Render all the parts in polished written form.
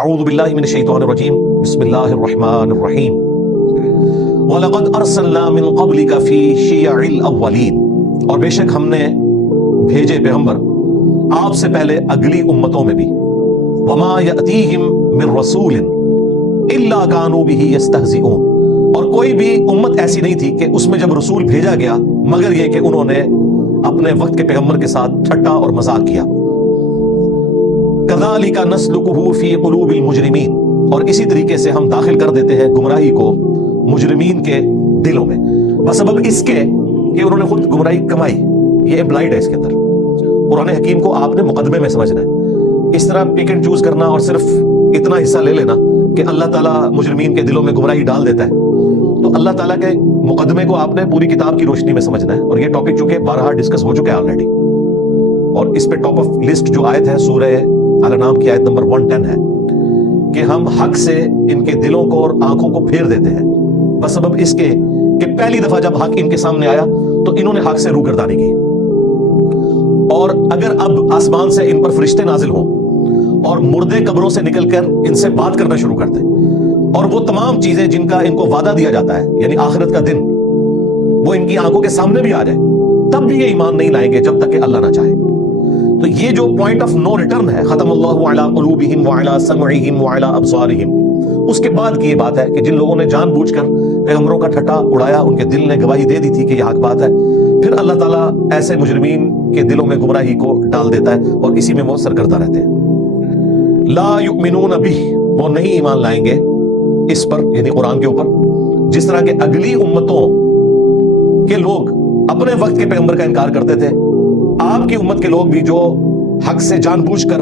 اعوذ باللہ من الشیطان الرجیم بسم اللہ الرحمن الرحیم وَلَقَدْ أَرْسَلْنَا مِن قَبْلِكَ فِي شِيَعِ الْأَوَّلِينَ، اور بے شک ہم نے بھیجے پیغمبر آپ سے پہلے اگلی امتوں میں بھی، وَمَا يَأْتِيهِم مِّن رَّسُولٍ إِلَّا كَانُوا بِهِ يَسْتَهْزِئُونَ، اور کوئی بھی امت ایسی نہیں تھی کہ اس میں جب رسول بھیجا گیا مگر یہ کہ انہوں نے اپنے وقت کے پیغمبر کے ساتھ ٹھٹا اور مذاق کیا۔ كَذَلِكَ نَسْلُكُهُ فِي قُلُوبِ الْمُجْرِمِينَ، اور اسی طریقے سے ہم داخل کر دیتے ہیں گمراہی کو مجرمین کے دلوں میں، بسبب اس کے کہ انہوں نے خود گمراہی کمائی۔ یہ امپلائڈ ہے اس کے اندر۔ قرآن حکیم کو آپ نے مقدمے میں سمجھنا ہے، اس طرح پک اینڈ چوز کرنا اور صرف اتنا حصہ لے لینا کہ اللہ تعالیٰ مجرمین کے دلوں میں گمراہی ڈال دیتا ہے، تو اللہ تعالیٰ کے مقدمے کو آپ نے پوری کتاب کی روشنی میں سمجھنا ہے۔ اور یہ ٹاپک چونکہ بارہا ڈسکس ہو چکا ہے آلریڈی، اور اس پہ ٹاپ آف لسٹ جو آیت ہے سورہ الانعام کی آیت نمبر 110 ہے کہ ہم حق سے ان کے دلوں کو اور آنکھوں کو پھیر دیتے ہیں، بسبب اس کے کہ پہلی دفعہ جب حق ان کے سامنے آیا تو انہوں نے حق سے روگردانی کی۔ اور اگر اب آسمان سے ان پر فرشتے نازل ہوں اور مردے قبروں سے نکل کر ان سے بات کرنا شروع کر دیں، اور وہ تمام چیزیں جن کا ان کو وعدہ دیا جاتا ہے یعنی آخرت کا دن وہ ان کی آنکھوں کے سامنے بھی آ جائے، تب بھی یہ ایمان نہیں لائیں گے جب تک کہ اللہ نہ چاہے۔ تو یہ جو پوائنٹ آف نو ریٹرن ہے، ختم اللہ علی قلوبہم وعلی سمعہم وعلی ابصارہم، اس کے بعد کی یہ بات ہے کہ جن لوگوں نے جان بوجھ کر پیغمبروں کا ٹھٹا اڑایا، ان کے دل نے گواہی دے دی تھی کہ یہ حق بات ہے، پھر اللہ تعالیٰ ایسے مجرمین کے دلوں میں گمراہی کو ڈال دیتا ہے اور اسی میں وہ سرگردہ رہتے ہیں۔ لا یؤمنون بہ، وہ نہیں ایمان لائیں گے اس پر یعنی قرآن کے اوپر، جس طرح کہ اگلی امتوں کے لوگ اپنے وقت کے پیغمبر کا انکار کرتے تھے، آپ کی امت کے لوگ بھی جو حق سے جان بوجھ کر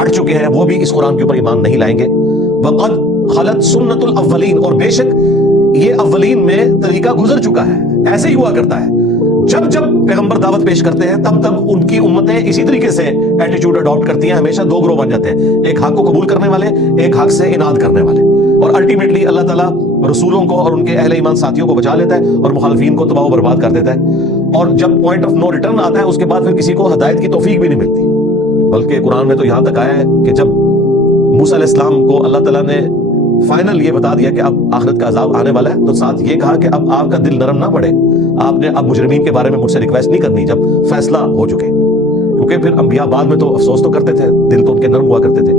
ہٹ چکے ہیں وہ بھی اس قرآن کے اوپر ایمان نہیں لائیں گے۔ وقد خلت سنت الاولین، اور بے شک یہ اولین میں طریقہ گزر چکا ہے، ایسے ہی ہوا کرتا ہے، جب جب پیغمبر دعوت پیش کرتے ہیں تب تب ان کی امتیں اسی طریقے سے ایٹیٹیوڈ اڈاپٹ کرتی ہیں، ہمیشہ دو گروہ بن جاتے ہیں، ایک حق کو قبول کرنے والے، ایک حق سے اناد کرنے والے، اور الٹیمیٹلی اللہ تعالیٰ رسولوں کو اور ان کے اہل ایمان ساتھیوں کو بچا لیتا ہے اور مخالفین کو تباہ و برباد کر دیتا ہے۔ اور جب پوائنٹ آف نو ریٹرن آتا ہے اس کے بعد پھر کسی کو ہدایت کی توفیق بھی نہیں ملتی، بلکہ قرآن میں تو یہاں تک آیا ہے کہ جب موسیٰ علیہ السلام کو اللہ تعالیٰ نے فائنل یہ بتا دیا کہ اب آخرت کا عذاب آنے والا ہے، تو ساتھ یہ کہا کہ اب آپ کا دل نرم نہ پڑے، آپ نے اب مجرمین کے بارے میں مجھ سے ریکویسٹ نہیں کرنی جب فیصلہ ہو چکے، کیونکہ پھر انبیاء بعد میں تو افسوس تو کرتے تھے، دل تو ان کے نرم ہوا کرتے تھے۔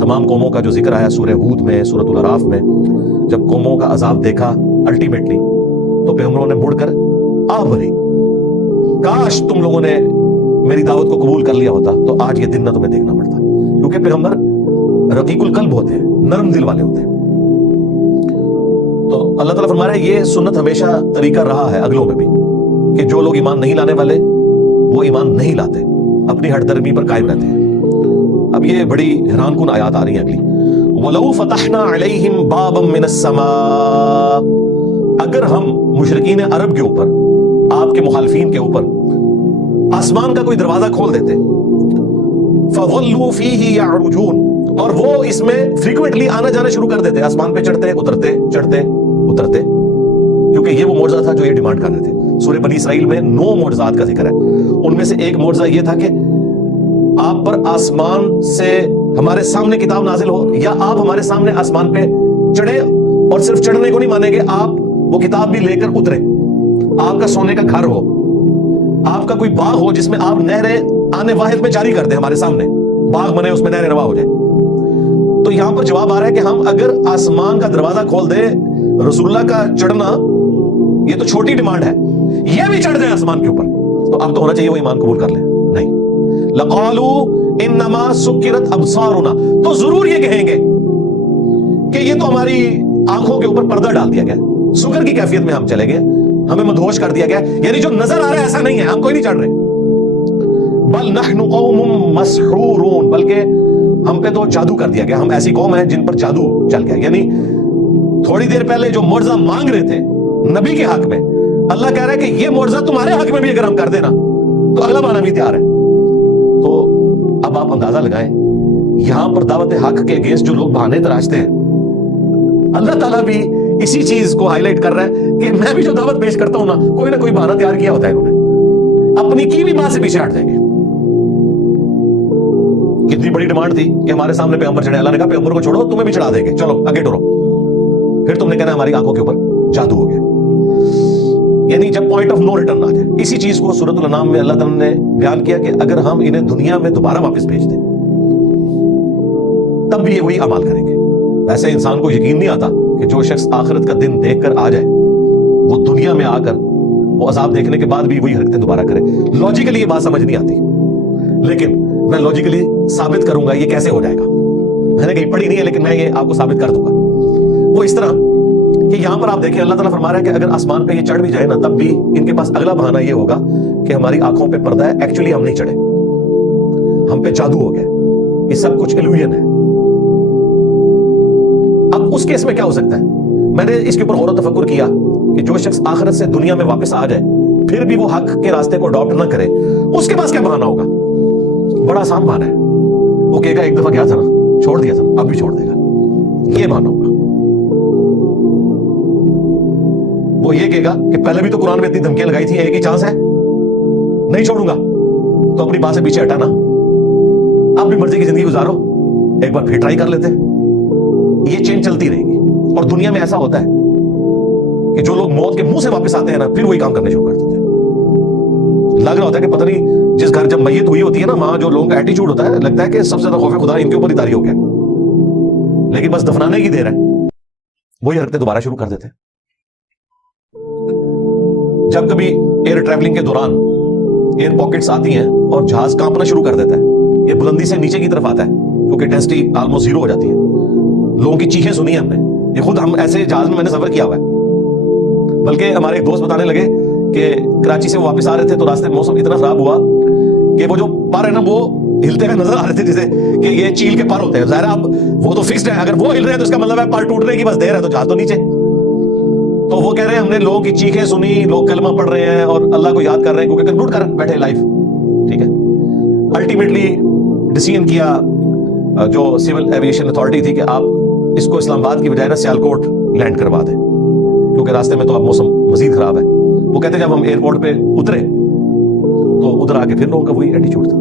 تمام قوموں کا جو ذکر آیا سورہ ہود میں، سورۃ الاعراف میں، جب قوموں کا عذاب دیکھا الٹیمیٹلی تو پیغمبروں نے مڑ کر آ بھری، کاش تم لوگوں نے میری دعوت کو قبول کر لیا ہوتا تو آج یہ دن نہ تمہیں دیکھنا پڑتا، کیونکہ پیغمبر رقیق القلب ہوتے ہیں، نرم دل والے ہوتے ہیں۔ تو اللہ تعالیٰ فرما رہا ہے یہ سنت ہمیشہ طریقہ رہا ہے اگلوں میں بھی، کہ جو لوگ ایمان نہیں لانے والے وہ ایمان نہیں لاتے، اپنی ہٹ درمی پر قائم رہتے ہیں۔ اب یہ بڑی حیران کن آیات آ رہی ہیں اگلی، وَلَوْ فَتَحْنَا عَلَيْهِمْ بَابًا مِّنَ السَّمَاءِ، اگر ہم مشرکین عرب کے اوپر، آپ کے مخالفین کے اوپر آسمان کا کوئی دروازہ کھول دیتے، فَظَلُّوا فِيهِ يَعْرُجُونَ، اور وہ اس میں فریکوینٹلی آنا جانا شروع کر دیتے، آسمان پہ چڑھتے اترتے چڑھتے اترتے، کیونکہ یہ وہ معجزہ تھا جو یہ ڈیمانڈ کر رہے تھے۔ سورہ بنی اسرائیل میں 9 معجزات کا ذکر ہے، ان میں سے ایک معجزہ یہ تھا کہ آپ پر آسمان سے ہمارے سامنے کتاب نازل ہو، یا آپ ہمارے سامنے آسمان پہ چڑھے، اور صرف چڑھنے کو نہیں مانیں گے، آپ وہ کتاب بھی لے کر اترے، آپ کا سونے کا گھر ہو، آپ کا کوئی باغ ہو جس میں آپ نہریں آنے واحد میں جاری کر دیں، ہمارے سامنے باغ بنے اس میں نہریں روا ہو جائے۔ تو یہاں پر جواب آ رہا ہے کہ ہم اگر آسمان کا دروازہ کھول دیں، رسول اللہ کا چڑھنا یہ تو چھوٹی ڈیمانڈ ہے، یہ بھی چڑھ جائیں آسمان کے اوپر تو اب تو ہونا چاہیے وہ ایمان قبول کر لیں، نہیں۔ لَقَالُوا إِنَّمَا سُكِّرَتْ أَبْصَارُنَا، تو ضرور یہ کہیں گے کہ یہ تو ہماری آنکھوں کے اوپر پردہ ڈال دیا گیا، سکر کی کیفیت میں ہم چلے گئے، ہمیں مدہوش کر دیا گیا، یعنی جو نظر آ رہا ہے ایسا نہیں ہے، ہم کوئی نہیں چڑھ رہے۔ بل نحن قوم مسحورون، بلکہ ہم پہ تو جادو کر دیا گیا، ہم ایسی قوم ہے جن پر جادو چل گیا۔ یعنی تھوڑی دیر پہلے جو معجزہ مانگ رہے تھے نبی کے حق میں، اللہ کہہ رہا ہے کہ یہ معجزہ تمہارے حق میں بھی اگر ہم کر دینا تو اگلا مانا بھی تیار ہے۔ تو اب آپ اندازہ لگائیں یہاں پر دعوت حق کے اگینسٹ جو لوگ بہانے تراشتے ہیں، اللہ تعالیٰ بھی اسی چیز کو ہائی لائٹ کر رہا ہے کہ میں بھی جو دعوت پیش کرتا ہوں نا، کوئی نہ کوئی بہانہ تیار کیا ہوتا ہے انہوں نے، اپنی کی بھی بات سے پیچھے ہٹ جائیں گے۔ इतनी बड़ी डिमांड थी कि हमारे सामने पैगंबर चढ़े, अल्लाह ने कहा पैगंबर को छोड़ो, तुम्हें भी चढ़ा देंगे, चलो आगे टुरो। फिर तुमने कहना हमारी आंखों के ऊपर जादू हो गया। यानी जब पॉइंट ऑफ नो रिटर्न आ जाए, इसी चीज को सूरतुल अनाम में अल्लाह ताला ने बयान किया कि अगर हम इन्हें दुनिया में दोबारा वापस भेज दें तब भी ये वही अमाल करेंगे। वैसे इंसान को यकीन नहीं आता कि जो शख्स आखिरत का दिन देखकर आ जाए वो दुनिया में आकर वो अजाब देखने के बाद भी वही हरकतें दोबारा करे। लॉजिकली ये बात समझ नहीं आती, लेकिन मैं लॉजिकली साबित करूंगा ये कैसे हो जाएगा। मैंने कहीं पढ़ी नहीं है लेकिन मैं ये आपको साबित कर दूंगा। वो इस तरह कि यहां पर आप देखें अल्लाह ताला फरमा रहा है कि अगर आसमान पे ये चढ़ भी जाए ना तब भी इनके पास अगला बहाना ये होगा कि हमारी आंखों पे पर्दा है, एक्चुअली हम नहीं चढ़े, हम पे जादू हो गया, ये सब कुछ इल्यूजन है। अब उस केस में क्या हो सकता है? मैंने इसके ऊपर गौर तफक्कुर किया कि जो शख्स आखिरत से दुनिया में वापस आ जाए फिर भी वो हक के रास्ते को अडॉप्ट ना करे, उसके पास क्या बहाना होगा? बड़ा आसान बहाना है, वो कहेगा एक दफा गया था ना, छोड़ दिया था, अब भी छोड़ देगा, ये बहाना होगा। वो ये कहेगा कि पहले भी तो कुरान में इतनी धमकियां लगाई थी, एक ही चांस है, नहीं छोड़ूंगा, तो अपनी बात से पीछे हटाना, अब भी मर्जी की जिंदगी गुजारो, एक बार फिर ट्राई कर लेते हैं। ये चेन चलती रहेगी। और दुनिया में ऐसा होता है कि जो लोग मौत के मुंह से वापस आते हैं ना फिर वही काम करने शुरू कर देते हैं। लग रहा होता है कि पता नहीं जिस घर जब मैयत हुई होती है ना वहां जो लोगों का एटीट्यूड होता है, लगता है कि सबसे ज्यादा खौफ खुदा इनके ऊपर ही तारी हो गया, लेकिन बस दफनाने की देर है, वही हरकतें दोबारा शुरू कर देते हैं। जब कभी एयर ट्रैवलिंग के दौरान एयर पॉकेट्स आती हैं और जहाज कांपना शुरू कर देता है, ये बुलंदी से नीचे की तरफ आता है क्योंकि डेंसिटी ऑलमोस्ट जीरो हो जाती है। लोगों की चीखें सुनी है हमने, ये खुद हम ऐसे जहाज में मैंने सफर किया हुआ है। बल्कि हमारे एक दोस्त बताने लगे कि कराची से वो वापस आ रहे थे तो रास्ते में मौसम इतना खराब हुआ कि वो जो पर है ना वो हिलते हुए नजर आ रहे थे, जैसे कि ये चील के पर होते हैं। ज़ाहिर अब वो तो फिक्स्ड है, अगर वो हिल रहे हैं तो इसका मतलब है पर टूटने की बस देर है, तो जहाज तो नीचे। तो वो कह रहे हैं हमने लोगों की चीखें सुनी, लोग कलमा पढ़ रहे हैं और अल्लाह को याद कर रहे हैं क्योंकि कंक्लूड कर बैठे लाइफ, ठीक है। अल्टीमेटली डिसीजन किया जो सिविल एविएशन अथॉरिटी थी कि आप इसको इस्लामाबाद की बजाय ना सियालकोट लैंड करवा दें क्योंकि रास्ते में तो अब मौसम मजीद खराब है। वो कहते जब हम एयरपोर्ट पे उतरे तो उधर आके फिर लोगों का वही एटीट्यूड था।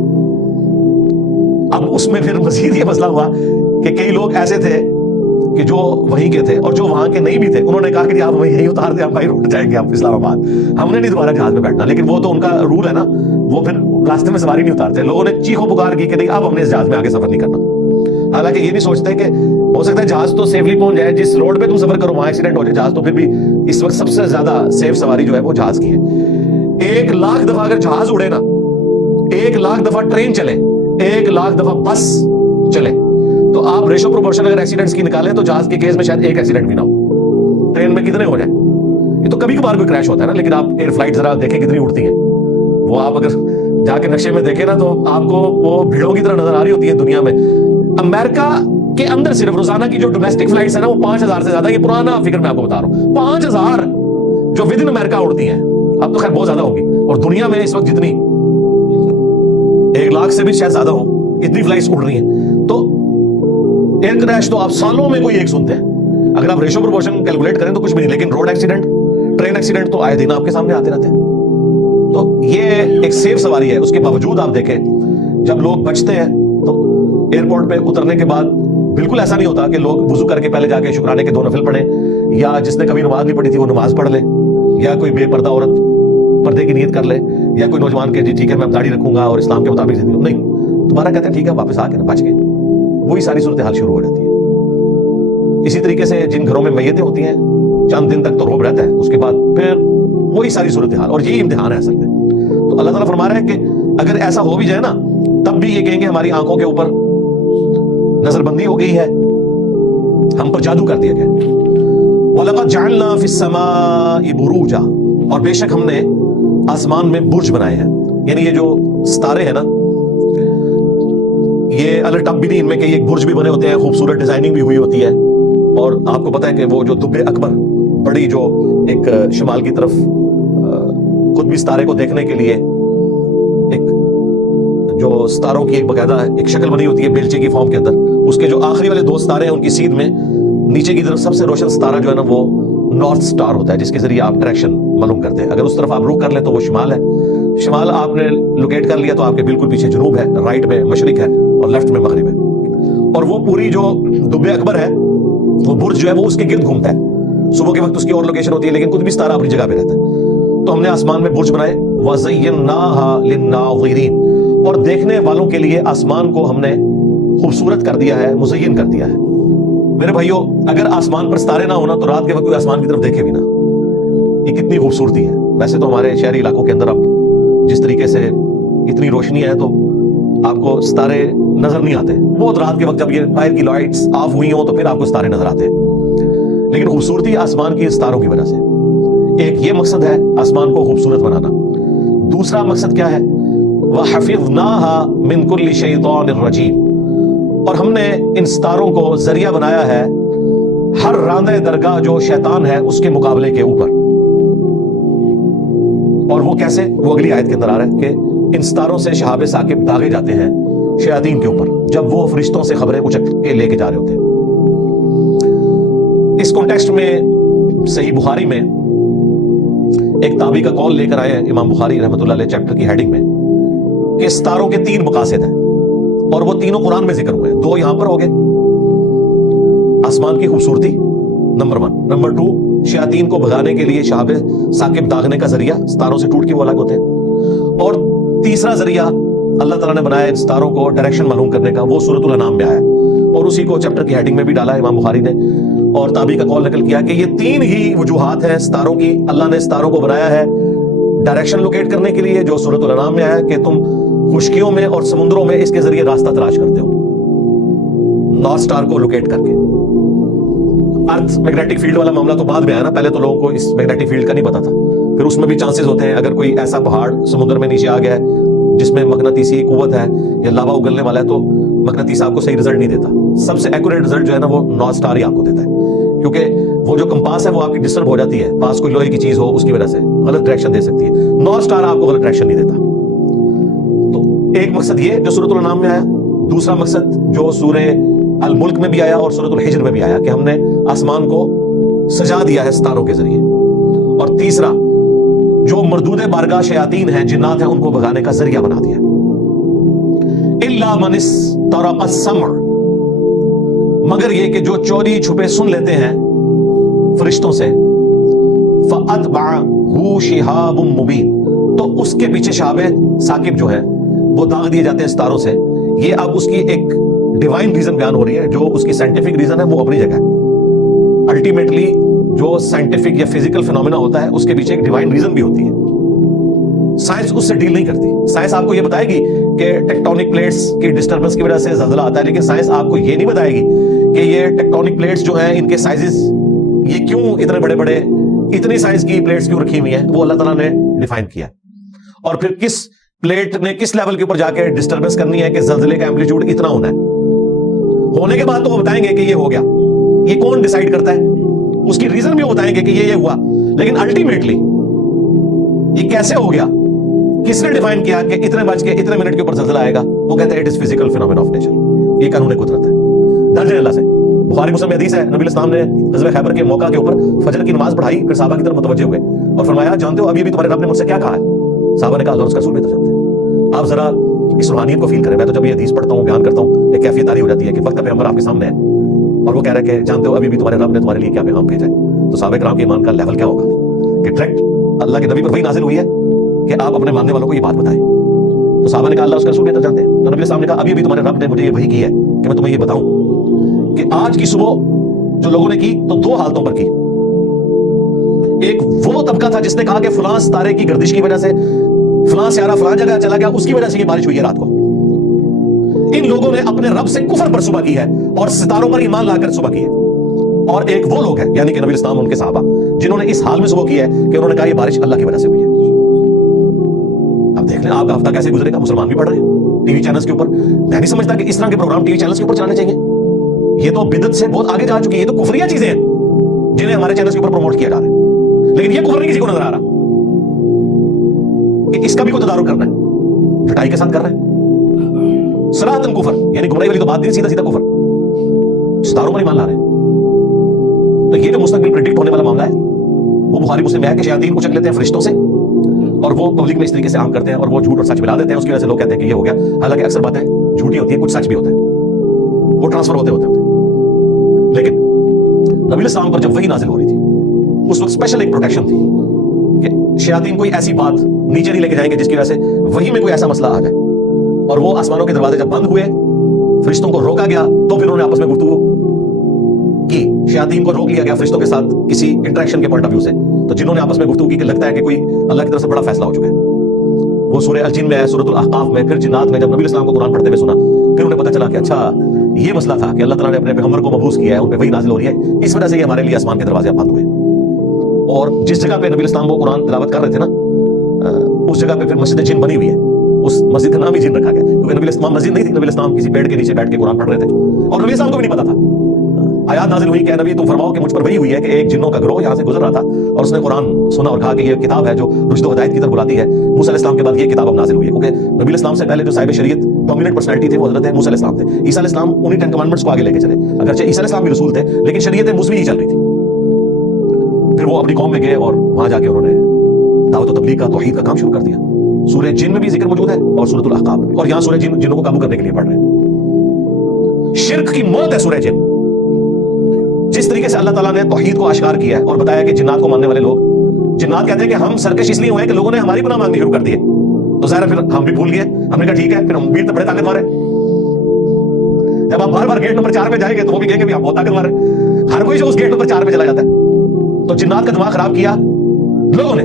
अब उसमें फिर मजीद ये मसला हुआ कि कई लोग ऐसे थे कि जो वहीं के थे और जो वहां के नहीं भी थे, उन्होंने कहा कि आप हमें यहीं उतार दे, हम भाई रुक जाएंगे आप इस्लामाबाद, हमने नहीं दोबारा जहाज में बैठना। लेकिन वो तो उनका रूल है ना, वो फिर रास्ते में सवारी नहीं उतारते। लोगों ने चीखों पुकार की कि नहीं अब हमने इस जहाज में आगे सफर नहीं करना। हालांकि ये नहीं सोचते कि हो सकता है जहाज तो सेफली पहुंच जाए, जिस रोड पे तुम सफर करो वहां एक्सीडेंट हो जाए। जहाज तो फिर भी इस वक्त सबसे ज्यादा सेफ सवारी जो है वो जहाज की है। 1 लाख दफा अगर जहाज उड़े ना, 1 लाख दफा ट्रेन चले, 1 लाख दफा बस चले, तो आप रेशो प्रोपोर्शन अगर एक्सीडेंट्स की निकालें तो जहाज के केस में शायद एक एक्सीडेंट भी ना हो। ट्रेन में कितने हो जाए? ये तो कभी कभार कोई क्रैश होता है ना, लेकिन आप एयर फ्लाइट जरा देखें कितनी उड़ती है। वो आप अगर जाके नक्शे में देखें ना तो आपको वो भीड़ों की तरह नजर आ रही होती है दुनिया में। अमेरिका के अंदर सिर्फ रोजाना की जो डोमेस्टिक फ्लाइट्स है ना वो 5000 से ज्यादा, ये पुराना फिगर मैं आपको बता रहा हूं, 5000 जो विद इन अमेरिका उड़ती हैं। अब तो खैर बहुत ज्यादा होगी, और दुनिया में इस वक्त जितनी 1 लाख से भी शायद ज्यादा हो इतनी फ्लाइट्स उड़ रही हैं। तो एयर क्रैश तो आप सालों में कोई एक सुनते हैं। अगर आप रेशो प्रोपोर्शन कैलकुलेट करें तो कुछ भी नहीं, लेकिन रोड एक्सीडेंट, ट्रेन एक्सीडेंट तो आए दिन आपके सामने आते रहते हैं। तो ये एक सेफ सवारी है। उसके बावजूद आप देखें जब लोग बचते हैं तो एयरपोर्ट पे उतरने के बाद बिल्कुल ऐसा नहीं होता कि लोग वुजू करके पहले जाके शुक्राने के 2 नफिल पढ़े, या जिसने कभी नमाज नहीं पढ़ी थी वो नमाज पढ़ ले, या कोई बेपर्दा औरत पर्दे की नियत कर ले, या कोई नौजवान के जी ठीक है मैं दाढ़ी रखूंगा और इस्लाम के मुताबिक जिंदगी नहीं, तुम्हारा कहते हैं ठीक है वापस आके ना बच गए, वही सारी सूरत हाल शुरू हो जाती है। इसी तरीके से जिन घरों में मैयतें होती हैं चंद दिन तक तो रोब रहता है, उसके बाद फिर वही सारी सूरत हाल, और यही इम्तिहान है असल में। तो अल्लाह ताला फरमा रहा है कि अगर ऐसा हो भी जाए ना तब भी ये कहेंगे हमारी आंखों के ऊपर नजरबंदी हो गई है, हम पर जादू कर दिया गया। वलक़द जअलना फिस समाई बुरूजा, और बेशक हमने आसमान में बुर्ज बनाए हैं। यानी ये जो सितारे हैं ना, ये अलग टब भी नहीं, इनमें कई एक बुर्ज भी बने होते हैं, खूबसूरत डिजाइनिंग भी हुई होती है। और आपको पता है कि वो जो दुब्बे अकबर बड़ी जो एक शिमाल की तरफ कुतबी सितारे को देखने के लिए एक जो सितारों की एक बकायदा एक शक्ल बनी होती है बेलचे की फॉर्म के अंदर, उसके जो आखिरी वाले 2 सितारे हैं उनकी सीध में नीचे की तरफ सबसे रोशन सितारा जो है ना वो नॉर्थ स्टार होता है, जिसके जरिए आप डायरेक्शन मालूम करते हैं। अगर उस तरफ आप रुख कर ले तो वो शिमाल है, शिमाल आपने लोकेट कर लिया तो आपके बिल्कुल पीछे जनूब है, राइट में मशरिक है, اور لیفٹ میں مغرب ہے، اور وہ پوری جو دب اکبر ہے وہ برج جو ہے وہ اس کے گرد گھومتا ہے. صبح کے وقت اس کی اور لوکیشن ہوتی ہے لیکن قطبی ستارہ اپنی جگہ پہ رہتا ہے. تو ہم نے آسمان میں برج بنائے، وَزَيَّنَّاهَا لِلنَّاظِرِينَ، اور دیکھنے والوں کے لیے آسمان کو ہم نے خوبصورت کر دیا ہے، مزین کر دیا ہے. میرے بھائیو، اگر آسمان پر ستارے نہ ہونا تو رات کے وقت کوئی آسمان کی طرف دیکھے بھی نہ. یہ کتنی خوبصورتی ہے. ویسے تو ہمارے شہری علاقوں کے اندر اب جس طریقے سے اتنی روشنی ہے تو آپ کو ستارے نظر نہیں آتے. بہت رات کے وقت جب یہ باہر کی لائٹس آف ہوئی ہوں تو پھر آپ کو ستارے نظر آتے ہیں. لیکن خوبصورتی آسمان کی ستاروں کی وجہ سے. ایک یہ مقصد ہے آسمان کو خوبصورت بنانا. دوسرا مقصد کیا ہے؟ وَحَفِظْنَاهَا مِن كُلِّ شَيْطَانٍ رَجِيمٍ، اور ہم نے ان ستاروں کو ذریعہ بنایا ہے ہر راندہ درگاہ جو شیطان ہے اس کے مقابلے کے اوپر. اور وہ کیسے؟ وہ اگلی آیت کے اندر آ رہا ہے کہ ان ستاروں سے شہاب ثاقب داغے جاتے ہیں شیاطین کے اوپر جب وہ فرشتوں سے خبریں اچک کے لے کے جا رہے ہوتے ہیں. اس کانٹیکسٹ میں صحیح بخاری میں ایک تابعی کا قول لے کر آئے امام بخاری رحمۃ اللہ علیہ چیپٹر کی ہیڈنگ میں کہ ستاروں کے 3 مقاصد ہیں اور وہ تینوں قرآن میں ذکر ہوئے ہیں. 2 یہاں پر ہو گئے، آسمان کی خوبصورتی نمبر 1، نمبر 2 شیاطین کو بھگانے کے لیے شہاب ثاقب داغنے کا ذریعہ ستاروں سے ٹوٹ کے وہ الگ ہوتے ہیں، اور تیسرا ذریعہ اللہ تعالیٰ نے بنایا ان ستاروں کو ڈائریکشن معلوم کرنے کا، وہ سورۃ الانعام میں آیا اور اسی کو چیپٹر کی ہیڈنگ میں بھی ڈالا امام بخاری نے. اور تابعی کا قول نقل کیا کہ یہ 3 ہی وجوہات ہیں ستاروں کی. اللہ نے ستاروں کو بنایا ہے ڈائریکشن لوکیٹ کرنے کے لیے جو سورۃ الانعام میں آیا کہ تم خشکیوں میں اور سمندروں میں اس کے ذریعے راستہ تلاش کرتے ہو، نارتھ سٹار کو لوکیٹ کر کے. ارتھ میگنیٹک فیلڈ والا معاملہ تو بعد میں آیا نا، پہلے تو لوگوں کو اس میگنیٹک فیلڈ کا نہیں پتا تھا. پھر اس میں بھی چانسز ہوتے ہیں اگر کوئی ایسا پہاڑ سمندر میں نیچے آ گیا ہے جس میں مقناطیسی قوت ہے یا لاوا اگلنے والا ہے تو مقناطیس آپ کو صحیح رزلٹ نہیں دیتا. سب سے ایکوریٹ رزلٹ جو ہے نا وہ نارتھ سٹار ہی آپ کو دیتا ہے، کیونکہ وہ جو کمپاس ہے وہ آپ کی ڈسٹرب ہو جاتی ہے، پاس کوئی لوہے کی چیز ہو اس کی وجہ سے غلط ڈائریکشن دے سکتی ہے. نارتھ سٹار آپ کو غلط ڈائریکشن نہیں دیتا. تو ایک مقصد یہ جو سورۃ الانعام میں آیا، دوسرا مقصد جو سورہ الملک میں بھی آیا اور سورۃ الحجر میں بھی آیا کہ ہم نے آسمان کو سجا دیا ہے ستاروں کے ذریعے، اور تیسرا جو مردود بارگاہ شیاطین ہیں جنات ہیں ان کو بھگانے کا ذریعہ بنا دیا. الا من استرق السمع، مگر یہ کہ جو چوری چھپے سن لیتے ہیں فرشتوں سے، فَأَتْبَعَهُ شِهَابٌ مُبِينٌ، تو اس کے پیچھے شہاب ثاقب جو ہے وہ داغ دیے جاتے ہیں ستاروں سے. یہ اب اس کی ایک ڈیوائن ریزن بیان ہو رہی ہے، جو اس کی سائنٹیفک ریزن ہے وہ اپنی جگہ ہے. الٹیمیٹلی جو سائنٹیفک یا فزیکل فینومینا ہوتا ہے اس کے پیچھے ایک ڈیوائن ریزن بھی ہوتی ہے. سائنس اس سے ڈیل نہیں کرتی. سائنس آپ کو یہ بتائے گی کہ ٹیکٹونک پلیٹس کی ڈسٹربنس کی وجہ سے زلزلہ آتا ہے، لیکن سائنس آپ کو یہ نہیں بتائے گی کہ یہ ٹیکٹونک پلیٹس جو ہیں ان کے سائزز یہ کیوں اتنے بڑے بڑے، اتنی سائز کی پلیٹس کیوں رکھی ہوئی ہیں، وہ اللہ تعالیٰ نے ڈیفائن کیا. اور پھر کس پلیٹ نے کس لیول کے اوپر جا کے ڈسٹربنس کرنی ہے کہ زلزلے کا ایمپلیٹیوڈ اتنا ہونا ہے. ہونے کے بعد تو وہ بتائیں گے کہ یہ ہو گیا. یہ کون ڈیسائیڈ کرتا ہے؟ اس کی ریزن بھی وہ بتائیں گے کہ یہ ہوا، لیکن الٹیمیٹلی یہ کیسے ہو گیا، کس نے ڈیفائن کیا کہ اتنے بج کے اتنے منٹ کے اوپر زلزلہ آئے گا، وہ کہتے ہیں it is physical phenomena of nature. یہ قانون قدرت ہے، درج ہے اللہ سے. بخاری مسلم میں حدیث ہے، نبی الاسلام نے غزوہ خیبر کے موقع کے اوپر فجر کی نماز پڑھائی، پھر صحابہ کی طرف متوجہ ہوئے اور فرمایا جانتے ہو ابھی بھی تمہارے رب نے مجھ سے کیا کہا ہے؟ صحابہ نے کہا اللہ اس کا رسول بہتر جانتے ہیں. آپ ذرا اس روحانیت کو فیل کریں. میں تو جب یہ حدیث پڑھتا ہوں بیان کرتا ہوں ایک کیفیت طاری ہو جاتی ہے کہ وقت کا پیغمبر آپ کے سامنے ہے اور وہ کہہ رہا ہے کہ جانتے ہو ابھی بھی تمہارے رب نے تمہارے لیے کیا پیغام بھیجا ہے. تو صحابہ کرام کے ایمان کا لیول کیا ہوگا کہ ڈائریکٹ اللہ کے نبی پر وہی نازل ہوئی ہے کہ آپ اپنے ماننے والوں کو یہ بات بتائیں. تو صحابہ نے کہا اللہ اس کا رسول بہتر جانتے ہیں. تو نبی السلام نے کہا ابھی بھی تمہارے رب نے مجھے یہ وحی کی ہے کہ میں تمہیں یہ بتاؤں کہ آج کی صبح جو لوگوں نے کی تو 2 حالتوں پر کی. ایک وہ طبقہ تھا جس نے کہا کہ فلاں ستارے کی گردش کی وجہ سے فلاں سیارہ فلاں جگہ چلا گیا، اس کی وجہ سے یہ بارش ہوئی ہے رات کو. ان لوگوں نے اپنے رب سے کفر پر صبح کی ہے اور ستاروں پر ایمان لا کر صبح کی ہے. اور ایک وہ لوگ ہیں یعنی کہ نبی اسلام ان کے صحابہ جنہوں نے اس حال میں صبح کی ہے کہ انہوں نے کہا یہ بارش اللہ کی وجہ سے ہوئی ہے. اب دیکھ لیں آپ کا ہفتہ کیسے گزرے گا. مسلمان بھی پڑھ رہے ہیں ٹی وی چینلز کے اوپر. میں نہیں سمجھتا کہ اس طرح کے پروگرام ٹی وی چینلز کے اوپر چلانے چاہیے. یہ تو بدعت سے بہت آگے جا چکی ہے. یہ تو کفریہ چیزیں ہیں جنہیں ہمارے چینلز کے اوپر پروموٹ کیا جا رہا ہے، لیکن یہ کفر نہیں کسی کو نظر آ رہا کہ اس کا بھی کوئی تدارک کرنا ہے. جھٹائی کے ساتھ کر رہے ہیں صراحتاً کفر، یعنی گمراہی والی تو بات نہیں، سیدھا سیدھا کفر. ستاروں پر ایمان لا رہے ہیں. تو یہ جو مستقبل پریڈکٹ ہونے والا معاملہ ہے وہ بخاری مسلم میں ہے کہ شیاطین اچک لیتے ہیں فرشتوں سے اور وہ پبلک میں اس طریقے سے عام کرتے ہیں اور وہ جھوٹ اور سچ ملا دیتے ہیں. اس کی وجہ سے لوگ کہتے ہیں کہ یہ ہو گیا، حالانکہ اکثر باتیں झूठी होती है, कुछ सच भी होता है, वो ट्रांसफर होते होते होते। लेकिन नबी इस्लाम पर जब वही नाजिल हो रही थी उस वक्त स्पेशल एक प्रोटेक्शन थी कि शयातीन कोई ऐसी बात नीचे नहीं लेके जाएंगे जिसकी वजह से वही में कोई ऐसा मसला आ जाए। और वो आसमानों के दरवाजे जब बंद हुए, फरिश्तों को रोका गया, तो फिर उन्होंने आपस में गुफ्तगू की। शयातीन को रोक लिया गया फरिश्तों के साथ किसी इंटरेक्शन के पॉइंट ऑफ व्यू से, तो जिन्होंने आपस में गुफ्तगू की कि लगता है कि कोई अल्लाह की तरफ से बड़ा फैसला हो चुका है। वो सूरह अल जिन में है, सूरह अल अहकाफ में, फिर जिन्नात में जब नबी इस्लाम को कुरान पढ़ते हुए सुना, फिर उन्हें पता चला कि अच्छा ये मसला था कि अल्लाह ताला ने अपने पैगंबर को मबूस किया है, उन पे वही नाजिल हो रही है, इस वजह से ये हमारे लिए आसमान के दरवाजे बंद हुए। और जिस जगह पे नबी इस्लाम वो कुरान तिलावत कर रहे थे ना, उस जगह पे फिर मस्जिद जिन बनी हुई है, उस मस्जिद का नाम ही जिन रखा गया, क्योंकि नबी इस्लाम मस्जिद नहीं थी, नबी इस्लाम किसी पेड़ के नीचे बैठ के कुरान पढ़ रहे थे और नबी इस्लाम को भी नहीं पता था। आयात नाजिल हुई कि नबी तुम फरमाओ कि मुझ पर वही हुई है कि एक जिन्नों का गिरोह यहाँ से गुजर रहा था और उसने कुरान सुना और कहा कि ये किताब है जो रुश्द व हिदायत की तरफ बुलाती है। मूसा अलैहिस्सलाम के बाद ये किताब अब नाजिल हुई है, क्योंकि नबी इस्लाम से पहले जो साहिब शरीयत डोमिनेंट पर्सनालिटी थे वो हजरत मूसा अलैहिस्सलाम थे। ईसा अलैहिस्सलाम उन्हीं 10 कमांडमेंट्स को आगे लेके चले, अगरचे ईसा अलैहिस्सलाम भी रसूल थे लेकिन शरीयत मूसवी ही चल रही थी। फिर वो अपनी कौम में गए और वहां जाके उन्होंने दावत व तबलीग का, तौहीद का काम शुरू कर दिया। सूरह जिन में भी जिक्र मौजूद है और सूरह अल अहकाफ में, और यहाँ सूरह जिन्नों को काबू करने के लिए पढ़ रहे हैं। शिर्क की मौत है सूरह जिन। जिस तरीके से अल्लाह ताला ने तौहीद को आश्कार किया है और बताया कि जिन्नात को मानने वाले लोग, जिन्नात कहते हैं कि हम सरकश इसलिए हुए कि लोगों ने हमारी पनाह मांगनी शुरू कर दी है, तो ज़ाहिर है फिर हम भी भूल गए, हमने कहा ठीक है, फिर हम भी बड़े ताकतवर हैं। जब आप बार बार गेट नंबर 4 पे जाएंगे तो वो भी कहेंगे भी आप बहुत ताकतवर हैं। हर कोई जो उस गेट नंबर 4 पे चला जाता है। तो जिन्नात का दिमाग खराब किया लोगों ने,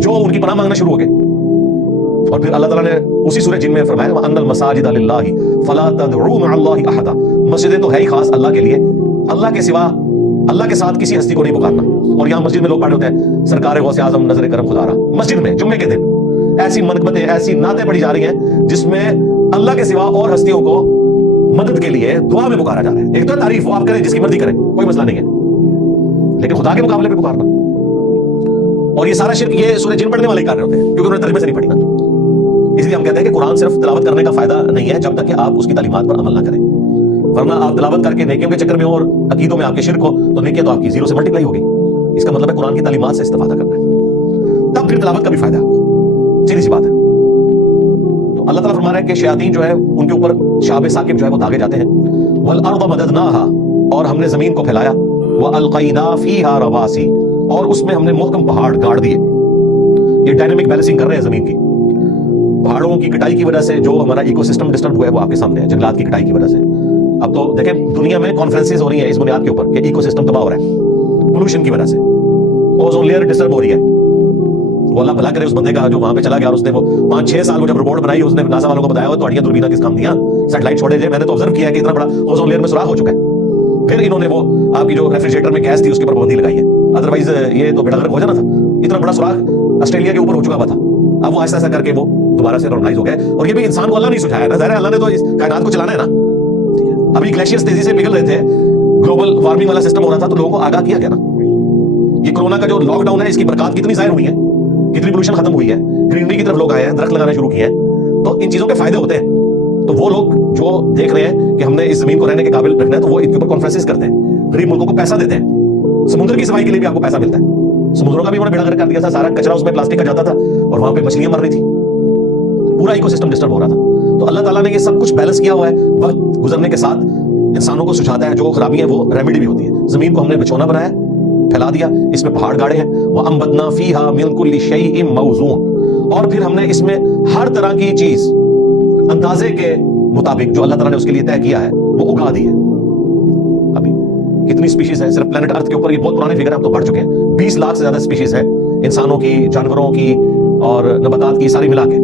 जो उनकी पनाह मांगना शुरू हो गए। और फिर अल्लाह ताला ने उसी सूरह जिन में फरमाया अन्नल मसाजिद लिल्लाहि फला तदउ मअल्लाहि अहदा, मस्जिदें तो है ही खास अल्लाह के लिए, अल्लाह के सिवा अल्लाह के साथ किसी हस्ती को नहीं पुकारना। और यहाँ मस्जिद में लोग पढ़ होते हैं सरकार गौसे आजम नजर करम खुदारा, मस्जिद में जुम्मे के दिन ऐसी मनकबतें, ऐसी नातें पढ़ी जा रही हैं जिसमें अल्लाह के सिवा और हस्तियों को मदद के लिए दुआ में पुकारा जा रहा है। एक तो तारीफ वो आप करें जिसकी मर्जी करें, कोई मसला नहीं है, लेकिन खुदा के मुकाबले में पुकारना। और ये सारा शिर्क ये सूरह जिन पढ़ने वाले ही कर रहे होते हैं, क्योंकि उन्होंने तर्जुमे से नहीं पढ़ी ना। इसलिए हम कहते हैं कि कुरान सिर्फ तिलावत करने का फायदा नहीं है जब तक कि आप उसकी तालीमात पर अमल ना करें, वरना आप तिलावत करके नेकियों के चक्कर में और अकीदों में आपके शिर्क हो तो नेकियां तो आपकी 0 से मल्टीप्लाई होगी। इसका मतलब है कुरान की तालीमात से इस्तेफादा करना है, तब फिर तिलावत का भी फायदा, सीधी सी बात है। तो अल्लाह ताला फरमा रहा है कि शयातीन जो है उनके ऊपर शाब साकिब जो है वो दागे जाते हैं। वल अर्द मददनाहा, और हमने जमीन को फैलाया, व अलकैना फीहा रवासी, और उसमें हमने मुहकम पहाड़ गाड़ दिए। ये डायनामिक बैलेंसिंग कर रहे हैं जमीन की। पहाड़ों की कटाई की वजह से जो हमारा इकोसिस्टम डिस्टर्ब हुआ है वो आपके सामने है, जंगलात की कटाई की वजह से। अब तो देखें दुनिया में कॉन्फ्रेंसेस हो रही है इस बुनियाद के ऊपर कि इकोसिस्टम तबाह हो रहा है पोल्यूशन की वजह से, ओजोन लेयर डिस्टर्ब हो रही है। वो अल्लाह भला करे उस बंदे का जो वहां पे चला गया और उसने वो 5-6 साल वो जब रिपोर्ट बनाई, उसने नासा वालों को बताया वो तो दूरबीना किस काम दिया, सैटेलाइट छोड़े थे, मैंने तो ऑब्जर्व किया कि इतना बड़ा ओजोन लेयर में सुराख हो चुका है। फिर इन्होंने वो आपकी जो रेफ्रिजरेटर में गैस थी उसके ऊपर पाबंदी लगाई है, अदरवाइज ये तो बेड़ा गर्क हो जाना था। इतना बड़ा सुराख ऑस्ट्रेलिया के ऊपर हो चुका हुआ था, अब वो ऐसा ऐसा करके वो दोबारा से नॉर्मलाइज हो गए। और ये भी इंसान को अल्लाह नहीं सुझाया ना, ज़ाहिर है अल्लाह ने तो इस कायनात को चलाना है ना। अभी ग्लेशियर्स तेजी से पिघल रहे थे, ग्लोबल वार्मिंग वाला सिस्टम हो रहा था, तो लोगों को आगाह किया गया ना। ये कोरोना का जो लॉकडाउन है इसकी बरकत कितनी जाहिर हुई है, कितनी पोल्यूशन खत्म हुई है, ग्रीनरी की तरफ लोग आए हैं, दरख्त लगाना शुरू किए हैं, तो इन चीजों के फायदे होते हैं। तो वो लोग जो देख रहे हैं कि हमने इस जमीन को रहने के काबिल रखना है, तो वो इनके ऊपर कॉन्फ्रेंसेस करते हैं, गरीब मुल्कों को पैसा देते हैं, समुद्र की सफाई के लिए भी आपको पैसा मिलता है। समुद्रों का भी उन्होंने बेड़ा गर्क कर दिया था, सारा कचरा उसमें प्लास्टिक का जाता था और वहां पे मछलियां मर रही थी, पूरा इकोसिस्टम डिस्टर्ब हो रहा था। तो अल्लाह ताला ने ये सब कुछ बैलेंस किया हुआ है। वक्त गुजरने के साथ इंसानों को सुझाता है, जो खराबी है वो रेमेडी भी होती है। जमीन को हमने बिछौना बनाया, फैला दिया, इसमें पहाड़ गाड़े हैं, व अंबतना फीहा मिन कुल्ली शैइन मौजून, और फिर हमने इसमें हर तरह की चीज अंदाजे के मुताबिक जो अल्लाह ताला ने उसके लिए तय किया है वो उगा दी है। अभी कितनी स्पीशीज है सिर्फ प्लेनेट अर्थ के ऊपर, ये बहुत पुराने फिगर है, अब तो बढ़ चुके हैं, 20 लाख से ज्यादा स्पीशीज है, इंसानों की, जानवरों की और नबातात की सारी मिला के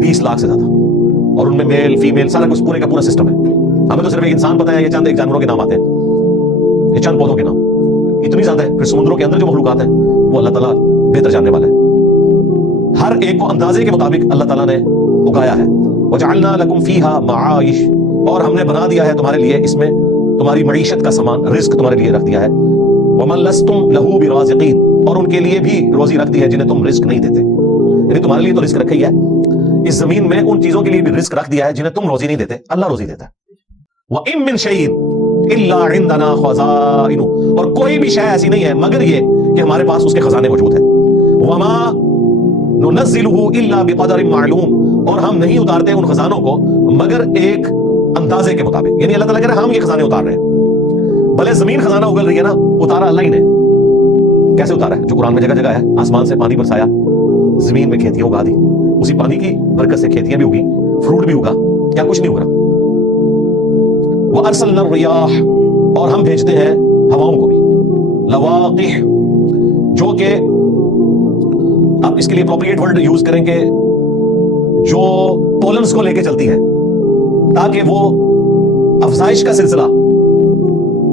20 लाख से ज्यादा, और उनमें मेल फीमेल सारा कुछ पूरे का पूरा सिस्टम है। हमें तो सिर्फ एक इंसान पता है, ये चंद एक जानवरों के नाम आते हैं, ये चंद पौधों के नाम, इतनी ज्यादा है। फिर समुद्रों के अंदर जो मखलूकात है वो अल्लाह ताला बेहतर जानने वाला है। हर एक को अंदाजे के मुताबिक अल्लाह ताला ने उगाया है। वजअलना लकुम फीहा मआइश, और हमने बना दिया है तुम्हारे लिए इसमें तुम्हारी मईशत का सामान, रिस्क तुम्हारे लिए रख दिया है। वमन लस्तुम लहू बिराज़िकीन, और उनके लिए भी रोजी रख दी है जिन्हें तुम रिस्क नहीं देते। यानी तुम्हारे लिए तो रिस्क रखी है, इस जमीन में उन चीजों के लिए भी रिस्क रख दिया है जिन्हें तुम रोजी नहीं देते, अल्लाह रोजी देता है। वइम मिन शैइन इल्ला इंदना खज़ाइनु, और कोई भी शय ऐसी नहीं है मगर ये कि हमारे पास उसके खजाने मौजूद है। वमा नुनज़्ज़िलुहु इल्ला बिक़दरिन मालूम, और हम नहीं उतारते उन खजानों को मगर एक अंदाजे के मुताबिक। यानी अल्लाह ताला कह रहा है हम ये खजाने उतार रहे हैं। भले जमीन खजाना उगल रही है ना, उतारा अल्लाह ही ने। कैसे उतारा है? जो कुरान में जगह जगह है, आसमान से पानी बरसाया, जमीन में खेतियां उगा दी, उसी पानी की बरकत से खेतियां भी उगी, फ्रूट भी उगा, क्या कुछ नहीं उगा। व अरसलना रियाह, और हम भेजते हैं हवाओं को भी, लवाक़िह, जो कि आप इसके लिए अप्रोप्रिएट वर्ड यूज करेंगे, जो पोलन्स को लेके चलती है, ताकि वो अफजाइश का सिलसिला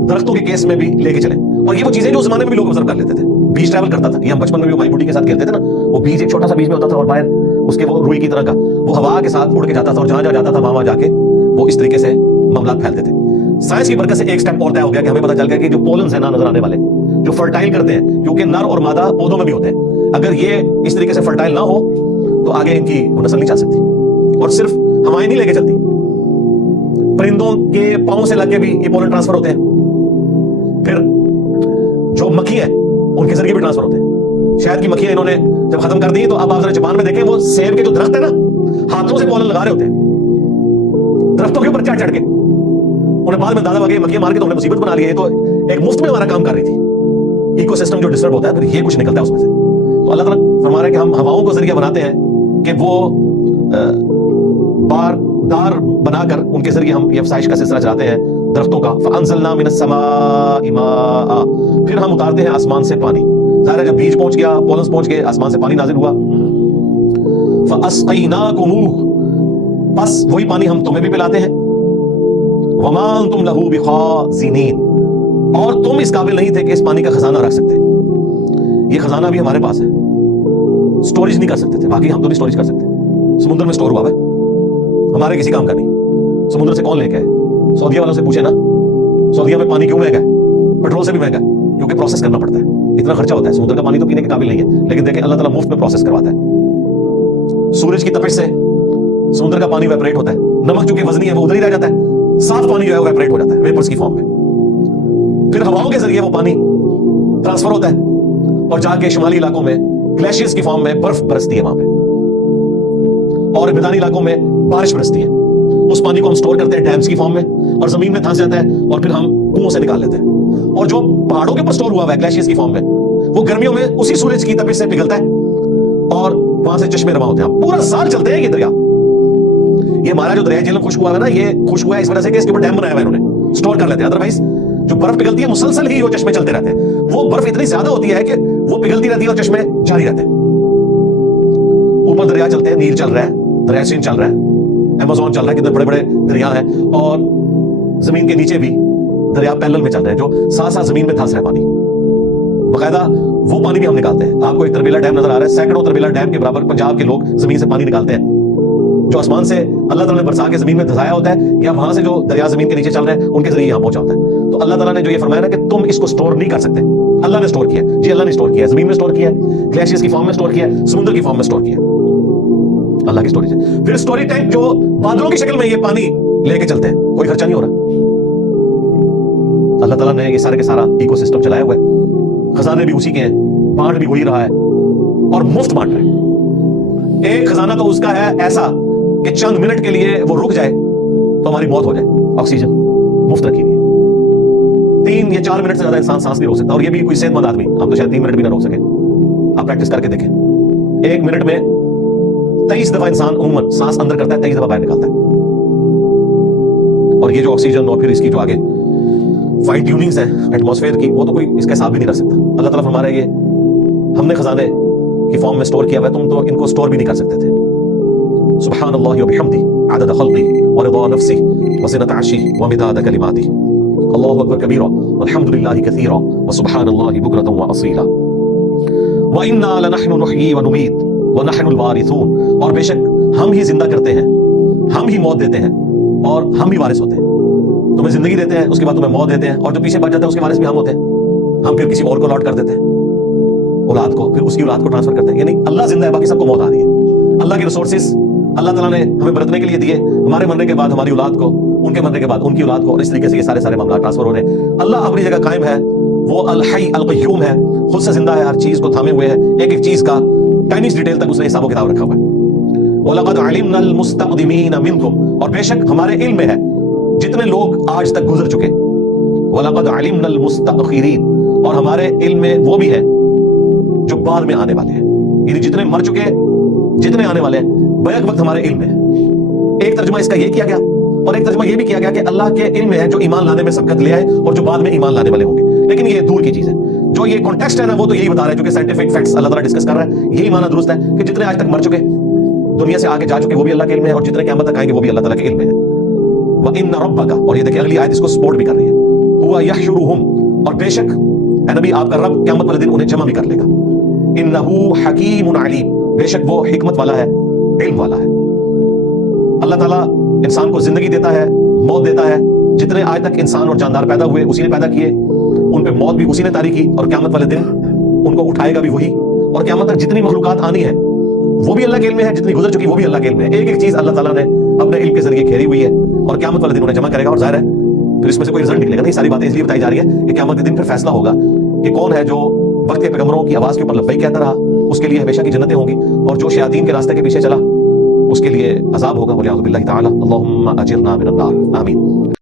दरख्तों के केस में भी लेके चले। और ये वो चीजें जो उस जमाने में भी लोग ऑब्जर्व कर लेते थे। बीज ट्रैवल करता था, ये हम बचपन में भी हमारी बुढ़ी के साथ खेलते थे ना, वो बीज एक छोटा सा बीज में होता था और बाहर उसके वो रुई की तरह का, वो हवा के साथ उड़ के जाता था और जहां जहां जाता था वहां जाके वो इस तरीके से मामला फैलते थे। साइंस की बरकत से एक स्टेप और तय हो गया कि हमें पता चल गया कि जो पोलन्स है ना नजर आने वाले, जो फर्टाइल करते हैं, क्योंकि नर और मादा पौधों में भी होते हैं, अगर ये इस तरीके से फर्टाइल ना हो तो आगे इनकी नस्ल नहीं चल सकती। और सिर्फ हवाएं नहीं लेके चलती, परिंदों के पांव से लग के भी ये पोलन ट्रांसफर होते हैं। फिर जो मक्खी है उनके जरिए भी ट्रांसफर होते हैं। शहद की मक्खियां इन्होंने जब खत्म कर दी तो अब आप जरा जापान में देखें, वो सेब के जो दरख्त है ना, हाथों से पोलन लगा रहे होते हैं दरख्तों के ऊपर चढ़ चढ़ के। उन्हें बाद में दादा वगैरह मक्खियां मार के तो उन्हें मुसीबत बना ली है। तो एक मुफ्त में हमारा काम कर रही थी। इकोसिस्टम जो डिस्टर्ब होता है फिर ये कुछ निकलता है उसमें से। तो अल्लाह ताला फरमा रहा है कि हम हवाओं को जरिया बनाते हैं कि वो बारदार बनाकर उनके जरिए हम ये अफसाइश का सिलसिला चलाते हैं दरख्तों का। फअंज़लना मिनस समाई माआ, फिर हम उतारते हैं आसमान से पानी। ज़ाहिर है जब बीज पहुंच गया, पोलन्स पहुंच गए, आसमान से पानी नाजिल हुआ। फ़अस्क़ैनाकुमूह, बस वही पानी हम तुम्हें भी पिलाते हैं। वमा अंतुम लहू बिखाज़िनीन, और तुम इस काबिल नहीं थे कि इस पानी का खजाना रख सकते। ये खजाना भी हमारे पास है, स्टोरेज नहीं कर सकते थे। बाकी हम तो नहीं स्टोरेज कर सकते, समुद्र में स्टोर हुआ है, हमारे किसी काम का नहीं। समुद्र से कौन लेके आए? सऊदीया वालों से पूछे ना, सऊदीया में पानी क्यों महंगा है? पेट्रोल से भी महंगा, क्योंकि प्रोसेस करना पड़ता है, इतना खर्चा होता है। समुद्र का पानी तो पीने के काबिल नहीं है, लेकिन देखें अल्लाह ताला मुफ्त में प्रोसेस करवाता है। सूरज की तपिश से समुद्र का पानी वेपरेट होता है, नमक चूंकि वजनी है वो उधर ही रह जाता है, साफ पानी जो है वो वेपरेट हो जाता है वेपर्स की फॉर्म में। फिर हवाओं के जरिए वो पानी ट्रांसफर होता है और जाके शुमाली इलाकों में ग्लेशियर्स की फॉर्म में बर्फ बरसती है वहां पे, और मैदानी इलाकों में बारिश बरसती है। उस पानी को हम स्टोर करते हैं डैम्स की फॉर्म में, और जमीन में धंस जाता है और फिर हम कुओं से निकाल लेते हैं। और जो पहाड़ों के ऊपर स्टोर हुआ है ग्लेशियर्स की फॉर्म में, वो गर्मियों में उसी सूरज की तपिश से पिघलता है और वहां से चश्मे रवा होते हैं। पूरा साल चलते हैं ये दरिया। ये हमारा जो दरिया झेलम खुश्क हुआ है ना, ये खुश्क हुआ है इस वजह से कि इसके ऊपर डैम बनाया हुआ है इन्होंने, स्टोर कर लेते हैं। अदरवाइज जो बर्फ पिघलती है मुसलसल ही वो चश्मे चलते रहते हैं। वो बर्फ इतनी ज्यादा होती है कि वो पिघलती रहती है और चश्मे जारी रहते हैं। ऊपर दरिया चलते हैं, नील चल रहा है, दरिया सिंध चल रहा है, अमेज़न चल रहा है, कितने बड़े बड़े दरिया हैं, और जमीन के नीचे भी दरिया पैरेलल में चल रहे हैं, जो साथ साथ जमीन में धंस रहा है पानी। बाकायदा वो पानी भी हम निकालते हैं। आपको एक तरबेला डैम नजर आ रहा है, सैकड़ों तरबेला डैम के बराबर पंजाब के लोग जमीन से पानी निकालते हैं, जो आसमान से अल्लाह ताला ने बरसा के जमीन में धसाया होता है, या वहां से जो दरिया जमीन के नीचे चल रहे हैं उनके जरिए यहां पहुंचा होता है। तो अल्लाह ताला ने जो ये फरमाया ना कि तुम इसको स्टोर नहीं कर सकते, अल्लाह ने स्टोर किया जी, अल्लाह ने स्टोर किया, जमीन में स्टोर किया, ग्लेशियर्स की फॉर्म में स्टोर किया, समुद्र की फॉर्म में स्टोर किया। अल्लाह की स्टोरेज है। फिर स्टोरी टैंक जो बादलों की शक्ल में ये पानी लेके चलते हैं, कोई खर्चा नहीं हो रहा। अल्लाह ताला ने ये सारे के सारा इकोसिस्टम चलाया हुआ है, खजाने भी उसी के हैं, बांट भी वही रहा है और मुफ्त बांट रहा है। एक खजाना तो उसका है ऐसा कि चंद मिनट के लिए वो रुक जाए तो हमारी मौत हो जाए, ऑक्सीजन मुफ्त रखी हुई है। 3 या 4 मिनट से ज्यादा इंसान सांस नहीं रोक सकता, और ये भी कोई सेहतमंद आदमी, हम तो शायद 3 मिनट भी ना रोक सके। आप प्रैक्टिस करके देखें, 1 मिनट में 23 दफा इंसान उम्मन सांस अंदर करता है, 23 दफा बाहर निकालता है। और ये जो ऑक्सीजन और फिर इसकी जो आगे फाइन ट्यूनिंग्स है एटमॉस्फेयर की, वो तो कोई इसका हिसाब भी नहीं कर सकता। अल्लाह ताला फरमा रहा है ये हमने खजाने की फॉर्म में स्टोर किया हुआ है, तुम तो इनको स्टोर भी नहीं कर सकते थे। सुब्हानल्लाहि व बिहम्दिही अदद खल्क़िही व रिदा नफ्सिही व ज़िनत अर्शिही व मिदाद कलिमातिही। अल्लाहु अकबर कबीरा वल्हम्दुलिल्लाहि कसीरा व सुब्हानल्लाहि बुक्रतन व असीला। व इन्ना लनहनु नुहयी व नुमीत व नहनुल वारिसून, और बेशक हम ही जिंदा करते हैं, हम ही मौत देते हैं और हम ही वारिस होते हैं। तुम्हें जिंदगी देते हैं, उसके बाद तुम्हें मौत देते हैं, और जो पीछे बच जाता है उसके वारिस भी हम होते हैं। हम फिर किसी और को अलॉट कर देते हैं औलाद को, फिर उसकी औलाद को ट्रांसफर करते हैं। यानी अल्लाह जिंदा है, बाकी सबको मौत आ रही है। अल्लाह के रिसोर्सेज अल्लाह ताला ने हमें बरतने के लिए दिए, हमारे मरने के बाद हमारी औलाद को, उनके मरने के बाद उनकी औलाद को, और इस तरीके से ये सारे मामला ट्रांसफर हो रहे हैं। अल्लाह अपनी जगह कायम है, वो अल हई अल क़य्यूम है, खुद से जिंदा है, हर चीज को थामे हुए है, एक एक चीज का टाइनिस्ट डिटेल तक उसने हिसाब किताब रखा हुआ है। वलक़द अलिमनल मुस्तक़दिमीन मिनकुम, और बेशक हमारे इल्म में है जितने लोग आज तक गुजर चुके। वलक़द अलिमनल मुस्तअखिरीन, और हमारे इल्म में वो भी है जो बाद में आने वाले हैं, यानी जितने मर चुके जितने आने वाले हैं बैक वक्त हमारे इल्म में है। एक तर्जुमा इसका ये किया गया, और एक तर्जुमा ये भी किया गया कि अल्लाह के इल्म में है जो ईमान लाने में सबकत ले आए और जो बाद में ईमान लाने वाले होंगे। लेकिन ये दूर की चीज है, जो ये कॉन्टेक्स्ट है ना वो तो यही बता रहा है, जो कि साइंटिफिक फैक्ट्स अल्लाह ताला डिस्कस कर रहा है, यही माना दुरुस्त है कि जितने आज तक मर चुके दुनिया से आगे जा चुके वो भी अल्लाह के इल्म में है, और जितने क़यामत तक आएंगे वो भी अल्लाह ताला के इल्म में है। व इन्न रब्बका, और ये देखिए अगली आयत इसको सपोर्ट भी कर रही है, हुवा यहशुरुहुम, और बेशक ऐ नबी आपका रब क़यामत वाले दिन उन्हें जमा भी कर लेगा। इन्नहु हकीमुन अलीम, बेशक वो हिकमत वाला है, इल्म वाला है। अल्लाह ताला इंसान को जिंदगी देता है, मौत देता है। जितने आज तक इंसान और जानदार पैदा हुए उसी ने पैदा किए, उन पे मौत भी उसी ने तारी की, और क़यामत वाले दिन उनको उठाएगा भी वही। और क़यामत तक जितनी मखलूकात आनी है वो भी अल्लाह के इल्म में है, जितनी गुजर चुकी वो भी अल्लाह के इल्म में है। एक एक चीज अल्लाह ताला ने अपने इल्म के जरिए घेरी हुई है, और क़यामत वाले दिन उन्हें जमा करेगा। और जाहिर है फिर इसमें से कोई रिजल्ट निकलेगा नहीं। सारी बातें इसलिए बताई जा रही है कि क़यामत के दिन फिर फैसला होगा कि कौन है जो वक्त के पैगंबरों की आवाज के ऊपर लब्बैक कहता रहा, उसके लिए हमेशा की जन्नतें होंगी, और जो शयातीन के रास्ते के पीछे चला उसके लिए अजाब होगा। वलियाउज़ु बिल्लाहि ताला, अल्लाहुम्मा अजिरना मिनन नार, आमीन।